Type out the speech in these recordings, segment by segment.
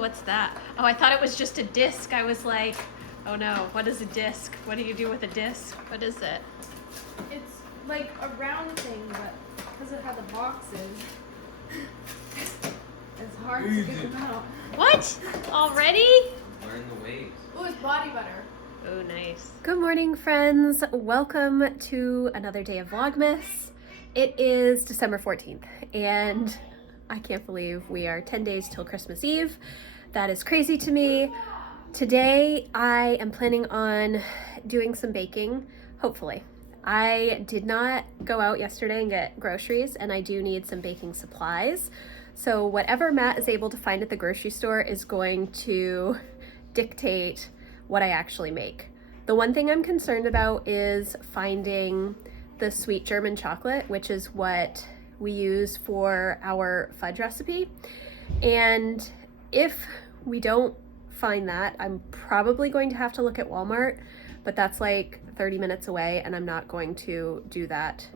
what's that? Oh, I thought it was just a disc. I was like, oh no, what is a disc? What do you do with a disc? What is it? It's like a round thing, but because of how the box is, it's hard to get them out. What? Already? Learn the ways. Oh, it's body butter. Oh, nice. Good morning, friends. Welcome to another day of Vlogmas. It is December 14th, and I can't believe we are 10 days till Christmas Eve. That is crazy to me. Today, I am planning on doing some baking, hopefully. I did not go out yesterday and get groceries, and I do need some baking supplies. So whatever Matt is able to find at the grocery store is going to dictate what I actually make. The one thing I'm concerned about is finding the sweet German chocolate, which is what we use for our fudge recipe. And if we don't find that, I'm probably going to have to look at Walmart, but that's like 30 minutes away and I'm not going to do that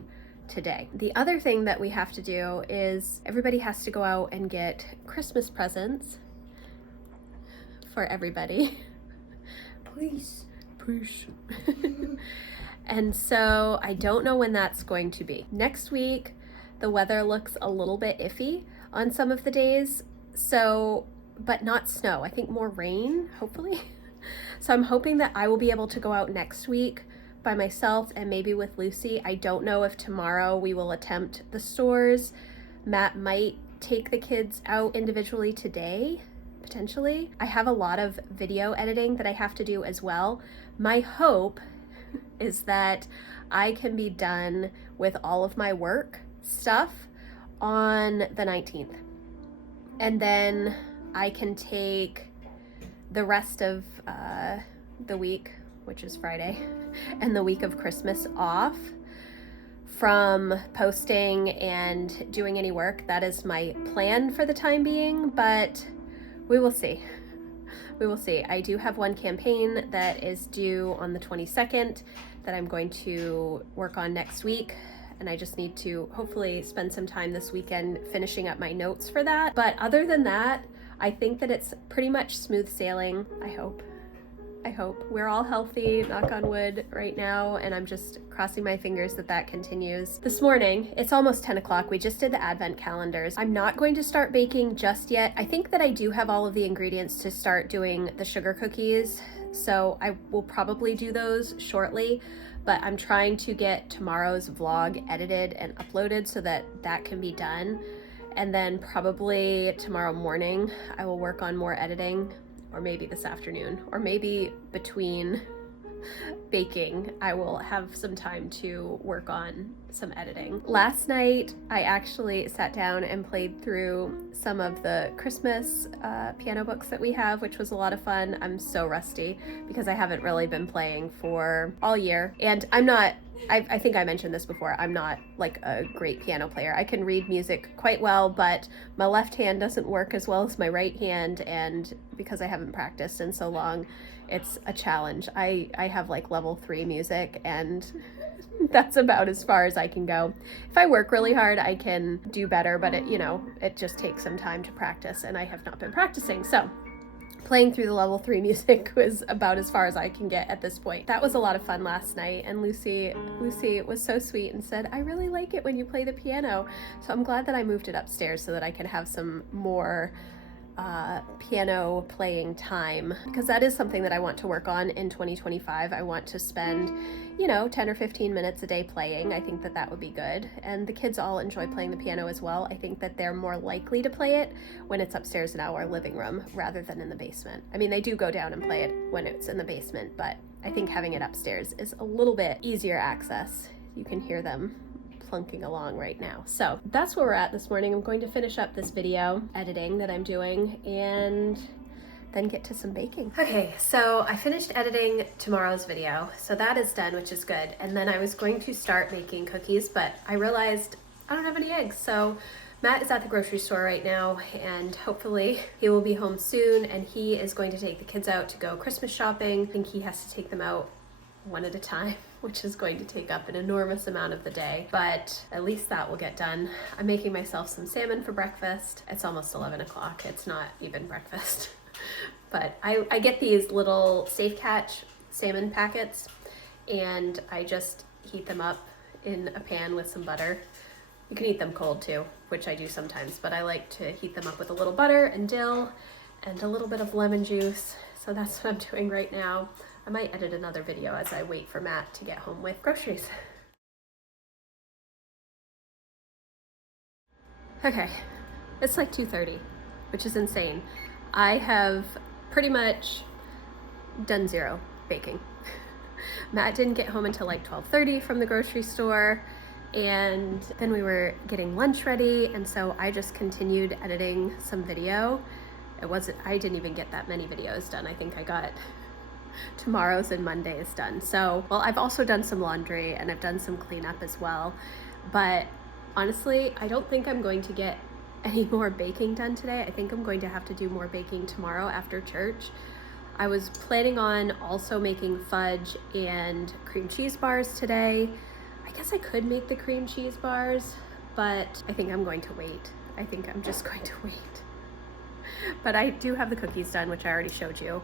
today. The other thing that we have to do is everybody has to go out and get Christmas presents for everybody. Please. And so I don't know when that's going to be. Next week, the weather looks a little bit iffy on some of the days, so, but not snow. I think more rain, hopefully. So I'm hoping that I will be able to go out next week by myself and maybe with Lucy. I don't know if tomorrow we will attempt the stores. Matt might take the kids out individually today, potentially. I have a lot of video editing that I have to do as well. My hope is that I can be done with all of my work stuff on the 19th. And then I can take the rest of the week, which is Friday, and the week of Christmas off from posting and doing any work. That is my plan for the time being, but we will see. We will see. I do have one campaign that is due on the 22nd that I'm going to work on next week. And I just need to hopefully spend some time this weekend finishing up my notes for that. But other than that, I think that it's pretty much smooth sailing. I hope. We're all healthy, knock on wood right now, and I'm just crossing my fingers that that continues. This morning, it's almost 10 o'clock. We just did the advent calendars. I'm not going to start baking just yet. I think that I do have all of the ingredients to start doing the sugar cookies, so I will probably do those shortly, but I'm trying to get tomorrow's vlog edited and uploaded so that that can be done. And then probably tomorrow morning, I will work on more editing, or maybe this afternoon, or maybe between baking, I will have some time to work on some editing. Last night, I actually sat down and played through some of the Christmas piano books that we have, which was a lot of fun. I'm so rusty because I haven't really been playing for all year. And I'm not, I think I mentioned this before, I'm not like a great piano player. I can read music quite well, but my left hand doesn't work as well as my right hand, and because I haven't practiced in so long, it's a challenge. I have like level 3 music, and that's about as far as I can go. If I work really hard, I can do better, but it just takes some time to practice, and I have not been practicing. So playing through the level 3 music was about as far as I can get at this point. That was a lot of fun last night, and Lucy was so sweet and said, I really like it when you play the piano. So I'm glad that I moved it upstairs so that I can have some more piano playing time, because that is something that I want to work on in 2025. I want to spend 10 or 15 minutes a day playing. I think that that would be good, and the kids all enjoy playing the piano as well. I think that they're more likely to play it when it's upstairs in our living room rather than in the basement. I mean, they do go down and play it when it's in the basement, but I think having it upstairs is a little bit easier access. You can hear them plunking along right now. So that's where we're at this morning. I'm going to finish up this video editing that I'm doing and then get to some baking. Okay, so I finished editing tomorrow's video, so that is done, which is good. And then I was going to start making cookies, but I realized I don't have any eggs. So Matt is at the grocery store right now, and hopefully he will be home soon, and he is going to take the kids out to go Christmas shopping. I think he has to take them out one at a time, which is going to take up an enormous amount of the day, but at least that will get done. I'm making myself some salmon for breakfast. It's almost 11 o'clock. It's not even breakfast. But I get these little Safe Catch salmon packets, and I just heat them up in a pan with some butter. You can eat them cold too, which I do sometimes, but I like to heat them up with a little butter and dill and a little bit of lemon juice. So that's what I'm doing right now. I might edit another video as I wait for Matt to get home with groceries. Okay, it's like 2:30, which is insane. I have pretty much done zero baking. Matt didn't get home until like 12:30 from the grocery store, and then we were getting lunch ready, and so I just continued editing some video. I didn't even get that many videos done. I think I got tomorrow's and Monday's done. So, well, I've also done some laundry and I've done some cleanup as well, but honestly, I don't think I'm going to get any more baking done today. I think I'm going to have to do more baking tomorrow after church. I was planning on also making fudge and cream cheese bars today. I guess I could make the cream cheese bars, but I think I'm going to wait. I think I'm just going to wait. But I do have the cookies done, which I already showed you.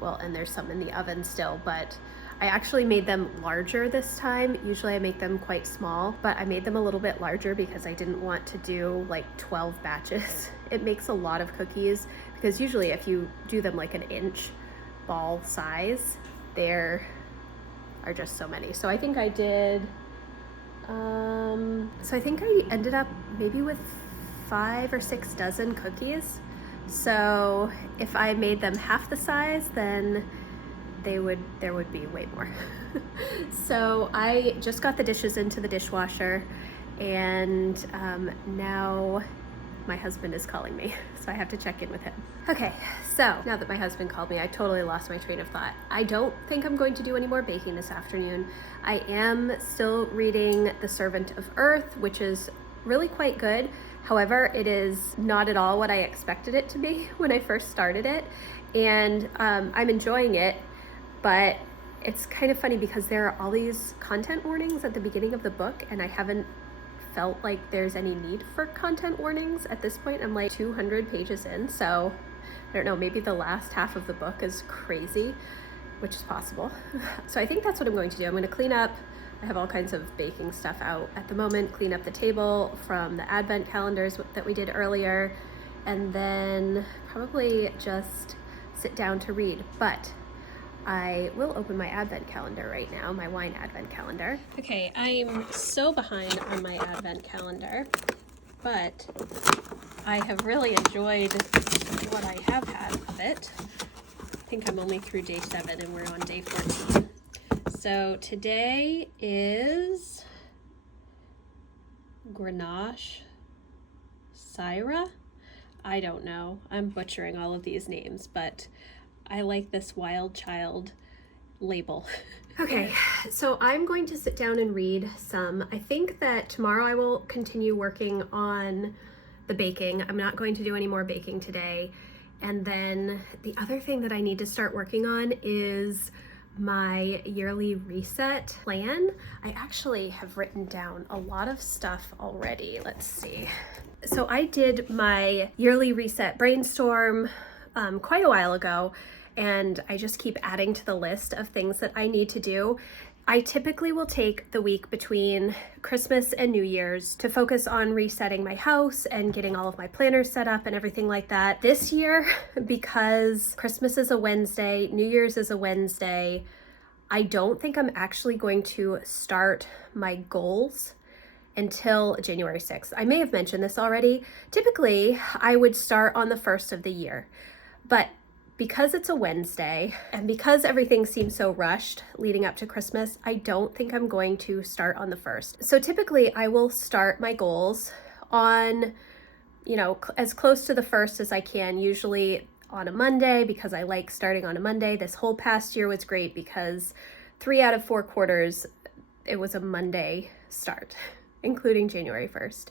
Well, and there's some in the oven still, but I actually made them larger this time. Usually I make them quite small, but I made them a little bit larger because I didn't want to do like 12 batches. It makes a lot of cookies because usually if you do them like an inch ball size, there are just so many. So I think I did, so I think I ended up maybe with 5 or 6 dozen cookies. So if I made them half the size, then there would be way more. So I just got the dishes into the dishwasher, and now my husband is calling me, so I have to check in with him. Okay, so now that my husband called me, I totally lost my train of thought. I don't think I'm going to do any more baking this afternoon. I am still reading The Servant of Earth, which is really quite good. However, it is not at all what I expected it to be when I first started it, and I'm enjoying it, but it's kind of funny because there are all these content warnings at the beginning of the book, and I haven't felt like there's any need for content warnings at this point. I'm like 200 pages in, so I don't know, maybe the last half of the book is crazy, which is possible. So I think that's what I'm going to do. I'm going to clean up. I have all kinds of baking stuff out at the moment, clean up the table from the advent calendars that we did earlier, and then probably just sit down to read. But I will open my advent calendar right now, my wine advent calendar. Okay, I'm so behind on my advent calendar, but I have really enjoyed what I have had of it. I think I'm only through day 7 and we're on day 14. So today is Grenache Syrah. I don't know. I'm butchering all of these names, but I like this Wild Child label. Okay, so I'm going to sit down and read some. I think that tomorrow I will continue working on the baking. I'm not going to do any more baking today. And then the other thing that I need to start working on is my yearly reset plan. I actually have written down a lot of stuff already. Let's see. So I did my yearly reset brainstorm quite a while ago, and I just keep adding to the list of things that I need to do. I typically will take the week between Christmas and New Year's to focus on resetting my house and getting all of my planners set up and everything like that. This year, because Christmas is a Wednesday, New Year's is a Wednesday, I don't think I'm actually going to start my goals until January 6th. I may have mentioned this already. Typically, I would start on the 1st of the year, but because it's a Wednesday and because everything seems so rushed leading up to Christmas, I don't think I'm going to start on the 1st. So typically I will start my goals on, as close to the 1st as I can, usually on a Monday, because I like starting on a Monday. This whole past year was great because 3 out of 4 quarters, it was a Monday start, including January 1st.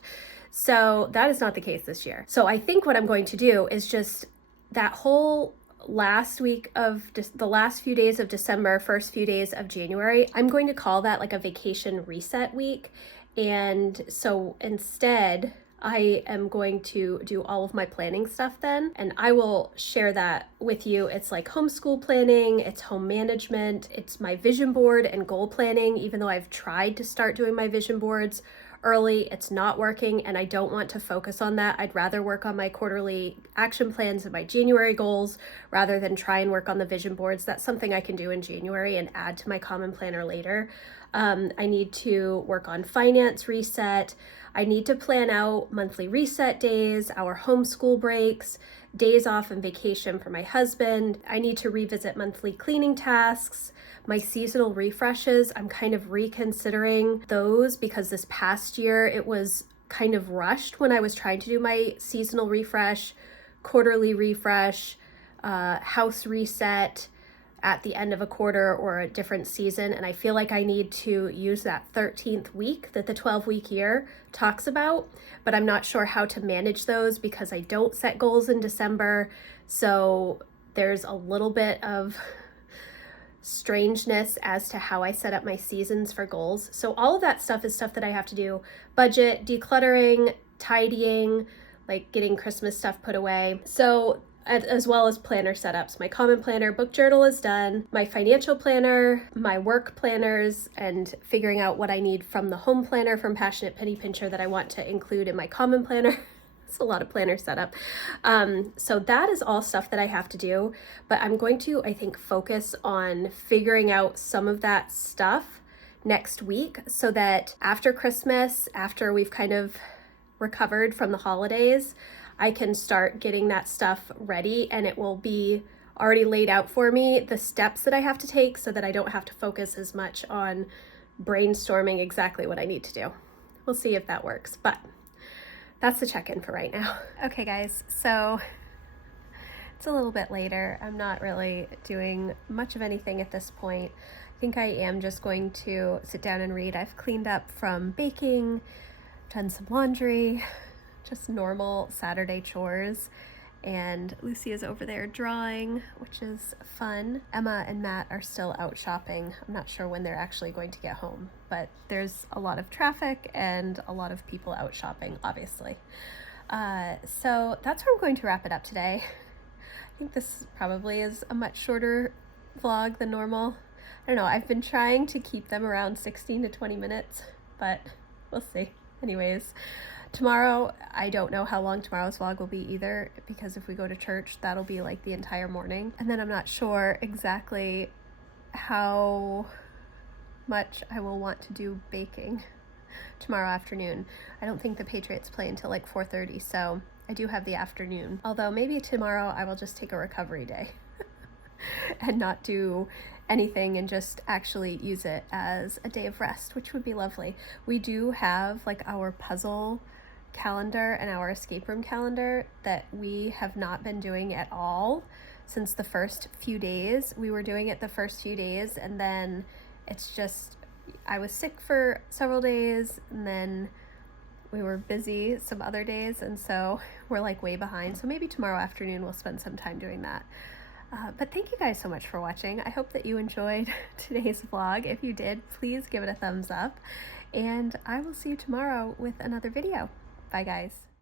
So that is not the case this year. So I think what I'm going to do is just that whole last week of the last few days of December, first few days of January, I'm going to call that like a vacation reset week. And so instead, I am going to do all of my planning stuff then, and I will share that with you. It's like homeschool planning, it's home management, it's my vision board and goal planning. Even though I've tried to start doing my vision boards early, it's not working, and I don't want to focus on that. I'd rather work on my quarterly action plans and my January goals rather than try and work on the vision boards. That's something I can do in January and add to my common planner later. I need to work on finance reset. I need to plan out monthly reset days, our homeschool breaks, days off and vacation for my husband. I need to revisit monthly cleaning tasks, my seasonal refreshes. I'm kind of reconsidering those because this past year it was kind of rushed when I was trying to do my seasonal refresh, quarterly refresh, house reset at the end of a quarter or a different season. And I feel like I need to use that 13th week that the 12-week year talks about, but I'm not sure how to manage those because I don't set goals in December. So there's a little bit of strangeness as to how I set up my seasons for goals. So all of that stuff is stuff that I have to do. Budget, decluttering, tidying, like getting Christmas stuff put away. So as well as planner setups. My common planner book journal is done, my financial planner, my work planners, and figuring out what I need from the home planner from Passionate Penny Pincher that I want to include in my common planner. It's a lot of planner setup. So that is all stuff that I have to do, but I'm going to, I think, focus on figuring out some of that stuff next week so that after Christmas, after we've kind of recovered from the holidays, I can start getting that stuff ready and it will be already laid out for me, the steps that I have to take so that I don't have to focus as much on brainstorming exactly what I need to do. We'll see if that works, but that's the check-in for right now. Okay guys, so it's a little bit later. I'm not really doing much of anything at this point. I think I am just going to sit down and read. I've cleaned up from baking, done some laundry, just normal Saturday chores, and Lucy is over there drawing, which is fun. Emma and Matt are still out shopping. I'm not sure when they're actually going to get home, but there's a lot of traffic and a lot of people out shopping, obviously. So that's where I'm going to wrap it up today. I think this probably is a much shorter vlog than normal. I don't know, I've been trying to keep them around 16 to 20 minutes, but we'll see. Anyways, tomorrow, I don't know how long tomorrow's vlog will be either, because if we go to church, that'll be like the entire morning. And then I'm not sure exactly how much I will want to do baking tomorrow afternoon. I don't think the Patriots play until like 4:30, so I do have the afternoon. Although maybe tomorrow I will just take a recovery day and not do anything and just actually use it as a day of rest, which would be lovely. We do have like our puzzle calendar and our escape room calendar that we have not been doing at all since the first few days. We were doing it the first few days, and then it's just, I was sick for several days, and then we were busy some other days, and so we're like way behind. So maybe tomorrow afternoon we'll spend some time doing that. But thank you guys so much for watching. I hope that you enjoyed today's vlog. If you did, please give it a thumbs up, and I will see you tomorrow with another video. Bye guys.